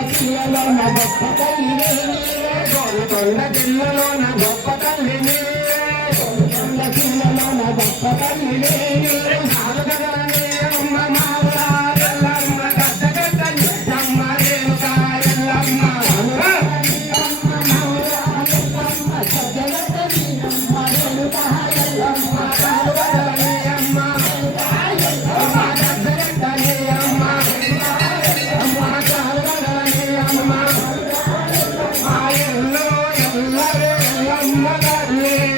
కొండ గొప్ప తల్లి కొండ కిల్లలో గొప్ప తల్లి కొండ కిల్లలో గొప్ప తల్లి నాలుగు Mm-hmm.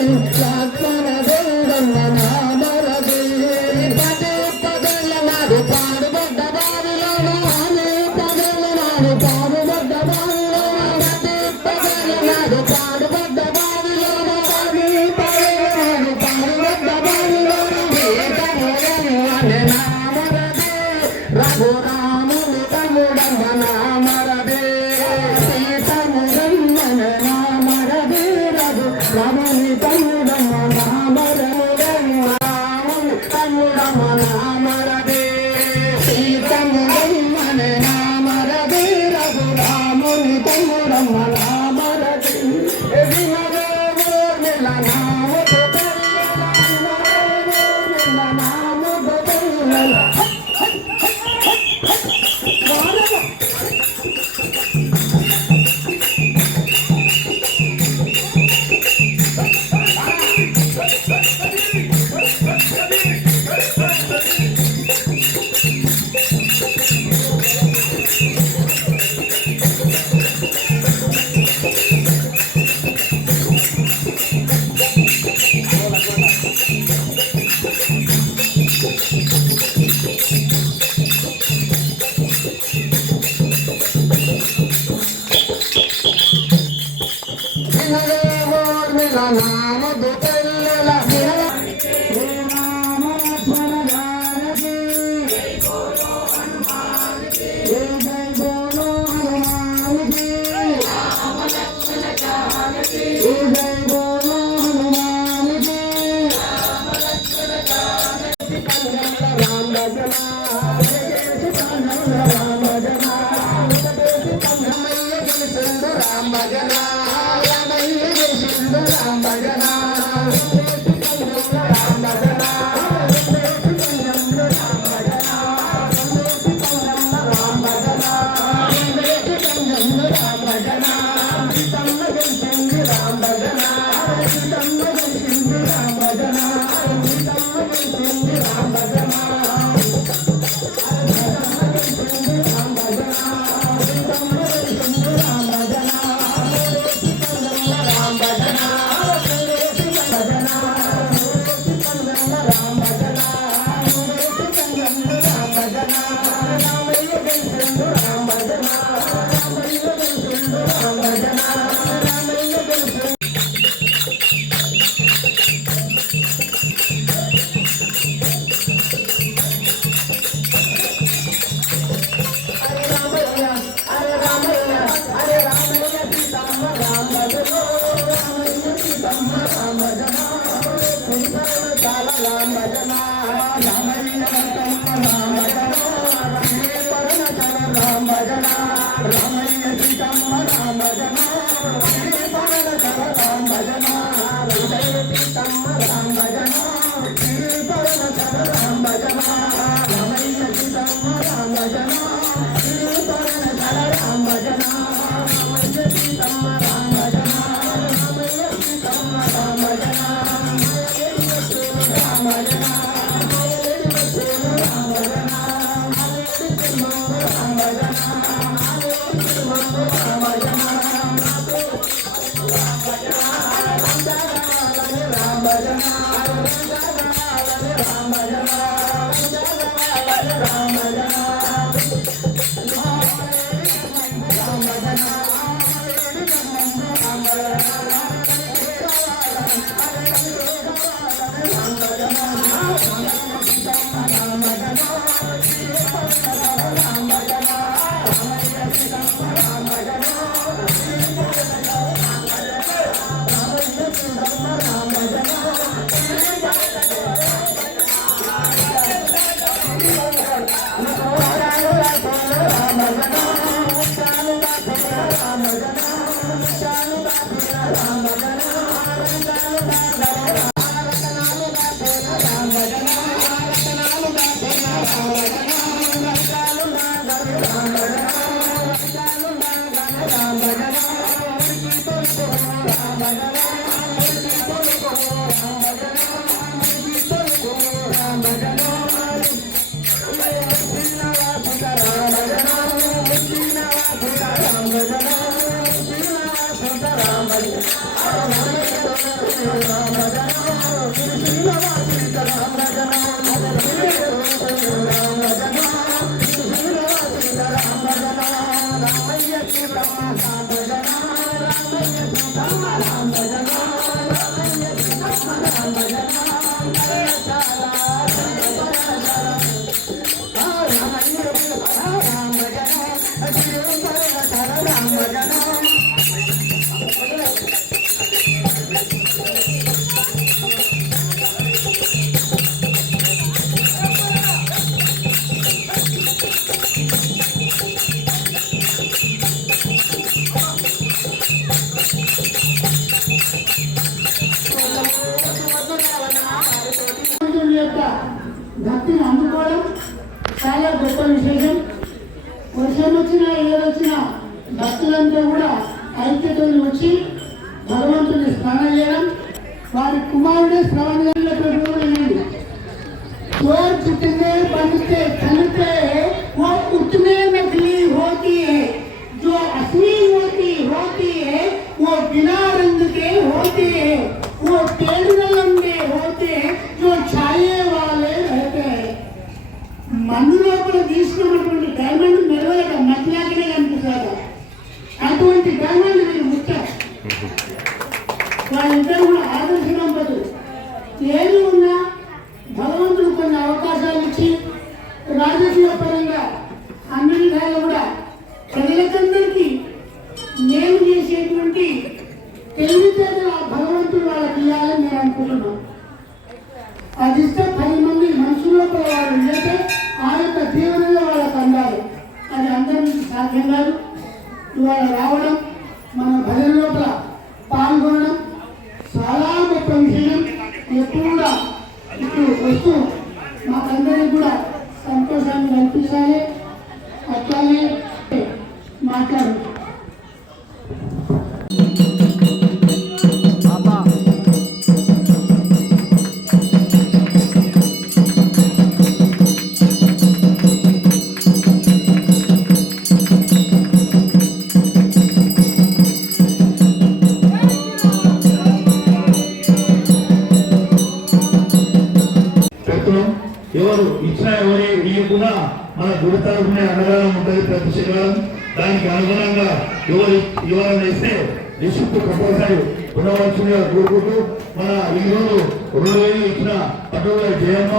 Love Thank you. రావడం మన భజన లోపల పాల్గొనడం చాలా గొప్ప విషయం. ఎప్పుడు కూడా ఇటు వస్తూ మాకందరికి కూడా సంతోషాన్ని కల్పించాలి. అట్లానే మాట్లాడు మన గుడి అన్నదానం ఉంటుంది ప్రతి శనివారం. దానికి అనుగుణంగా ఎవరు ఎవరైనా ఇస్తే రిసిప్ట్ కంపల్సరీ ఉండవలసిందిగా కోరుకుంటూ మన ఈ రోజు రెండు వేలు ఇచ్చిన పట్టుదల జయమ్మ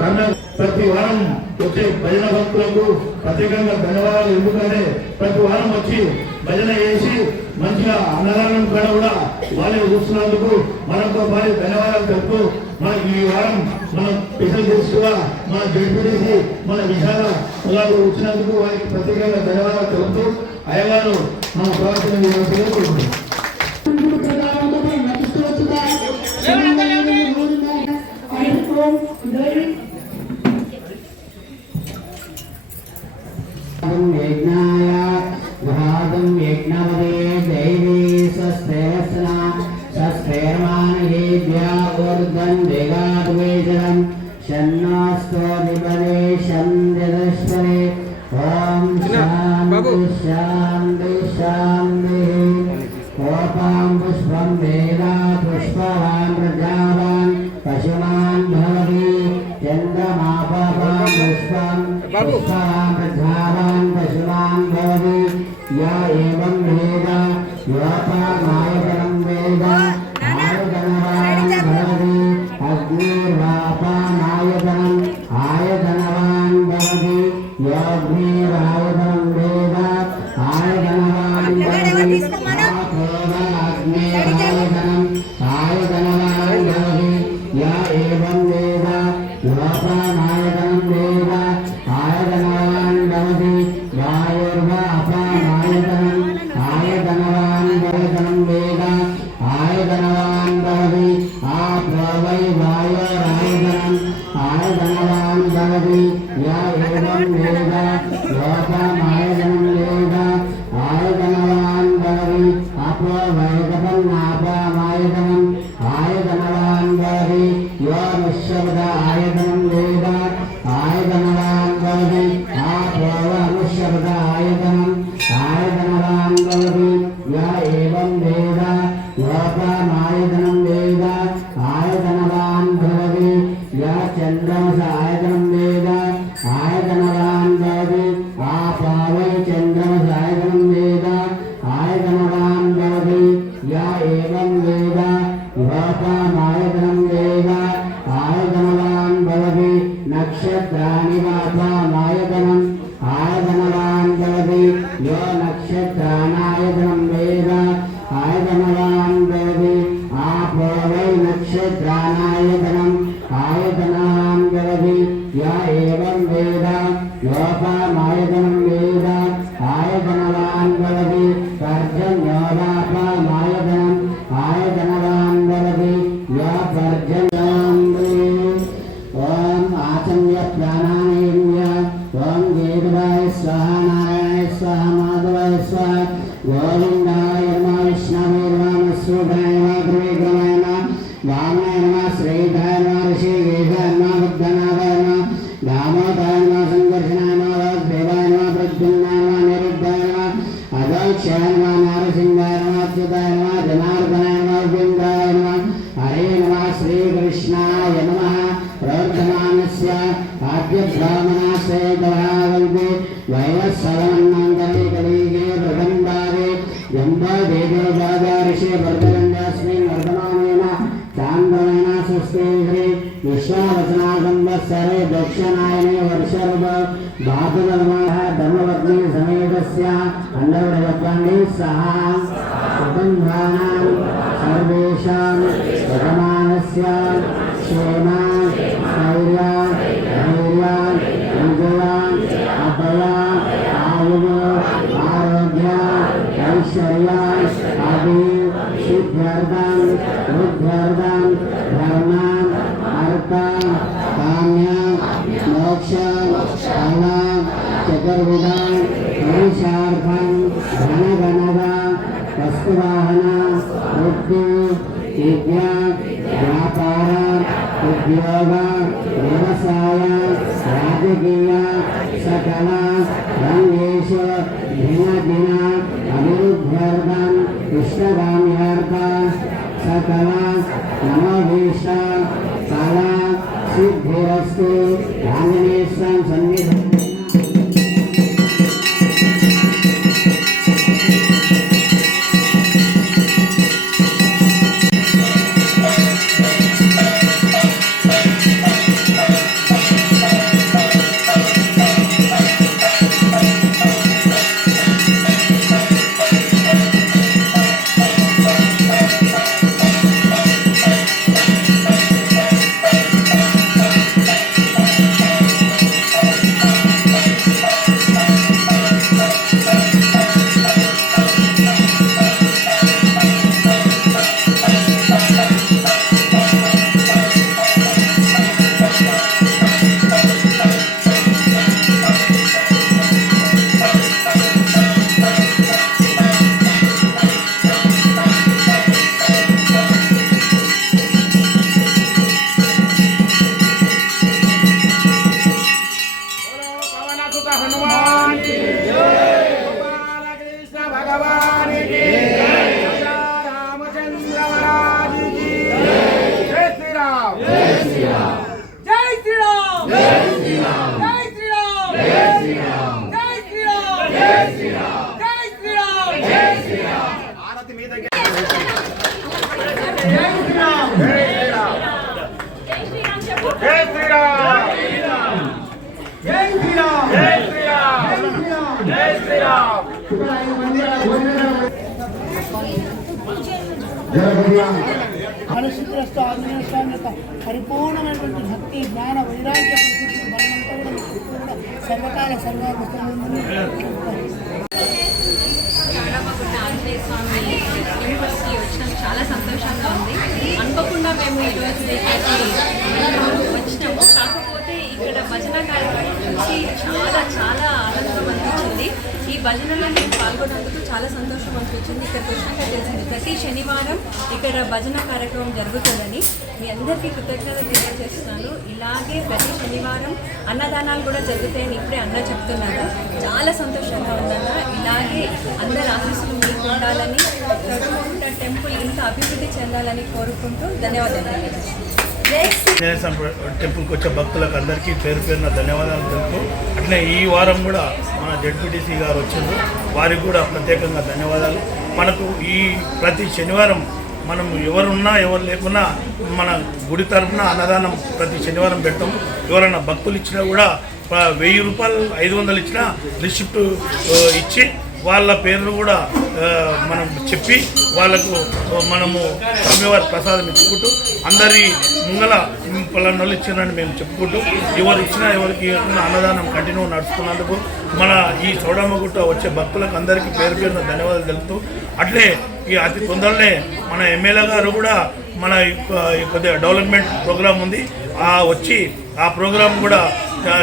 కర్ణ ప్రతి వారం వచ్చే భజన భక్తులకు ప్రత్యేకంగా ధన్యవాదాలు. ఎందుకంటే ప్రతి వారం వచ్చి భజన చేసి మంచిగా అన్నదానం కూడా కూడా వాళ్ళే చూస్తున్నందుకు మనకు వారి ధన్యవాదాలు చెప్తూ మన ఈ వారం మన స్పెషల్ గెస్ట్ గా మన జడ్పీటీసీ మన విశాల గారు వచ్చినందుకు వారికి ప్రత్యేకంగా ధన్యవాదాలు తెలుపుతూ అయ్యగారు మన ప్రవర్తన చేయాల్సిందిగా కోరుకుంటున్నాం यज्ञाय भागं यज्ञवदे Daddy, Daddy. Not that again. विष्णुवचनासंवत्सरे दक्षिणायने वर्षर्व भागवन्मः धर्मपत्नी समेतस्य खण्डवडवत्वाण्डे सः प्रबन्धानां सर्वेषां प्रथमानस्य क्षेमा अथर्विदा मनुषार्थं धनगणगा वस्तुवाहना बुद्धि विद्या, व्यापार, उद्योग, व्यवसाय, राजकीय, सकल, रंगेश भिन्न भिन्न अभिवृद्ध्यर्थं कृष्णगाम्यार्थ सकल नमोभीष्ट कला, सिद्धिरस्तु आंजनेश्वं सन्नि భజనలో నేను పాల్గొన్నందుకు చాలా సంతోషం అనిపించింది. ఇక్కడికి వచ్చినాక తెలిసింది ప్రతి శనివారం ఇక్కడ భజన కార్యక్రమం జరుగుతుందని మీ అందరికీ కృతజ్ఞతలు తెలియజేస్తున్నాను. ఇలాగే ప్రతి శనివారం అన్నదానాలు కూడా జరుగుతాయని ఇప్పుడే అన్న చెప్తున్నారు. చాలా సంతోషంగా ఉన్నాను ఇలాగే అందరి ఆశీస్సులు మీకు ఉండాలని టెంపుల్ ఇంత అభివృద్ధి చెందాలని కోరుకుంటూ ధన్యవాదాలు ఆంజనేయ టెంపుల్కి వచ్చే భక్తులకు అందరికీ పేరు పేరున ధన్యవాదాలు తెలుపుతూ అట్లే ఈ వారం కూడా మన జడ్పీటీసీ గారు వచ్చింది వారికి కూడా ప్రత్యేకంగా ధన్యవాదాలు. మనకు ఈ ప్రతి శనివారం మనం ఎవరున్నా ఎవరు లేకున్నా మన గుడి తరఫున అన్నదానం ప్రతి శనివారం పెడతాం. ఎవరైనా భక్తులు ఇచ్చినా కూడా వెయ్యి రూపాయలు ఐదు వందలు ఇచ్చినా రిసిప్ట్ ఇచ్చి వాళ్ళ పేర్లు కూడా మనం చెప్పి వాళ్ళకు మనము స్వామివారి ప్రసాదం ఇచ్చుకుంటూ అందరి ముంగల పలానోళ్ళు ఇచ్చారని మేము చెప్పుకుంటూ ఎవరు ఇచ్చినా ఎవరికి ఇవ్వకుండా అన్నదానం కంటిన్యూ నడుస్తున్నందుకు మన ఈ చౌడమ్మగుట్ట వచ్చే భక్తులకు అందరికీ పేరు పేరున ధన్యవాదాలు తెలుపుతూ అట్లే ఈ అతి తొందరనే మన ఎమ్మెల్యే గారు కూడా మన కొద్దిగా డెవలప్మెంట్ ప్రోగ్రామ్ ఉంది. వచ్చి ఆ ప్రోగ్రాం కూడా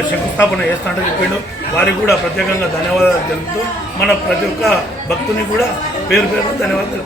శంకుస్థాపన చేస్తాంటూ చెప్పిండు. వారికి కూడా ప్రత్యేకంగా ధన్యవాదాలు తెలుపుతూ మన ప్రతి ఒక్క భక్తుని కూడా పేరు పేరు ధన్యవాదాలు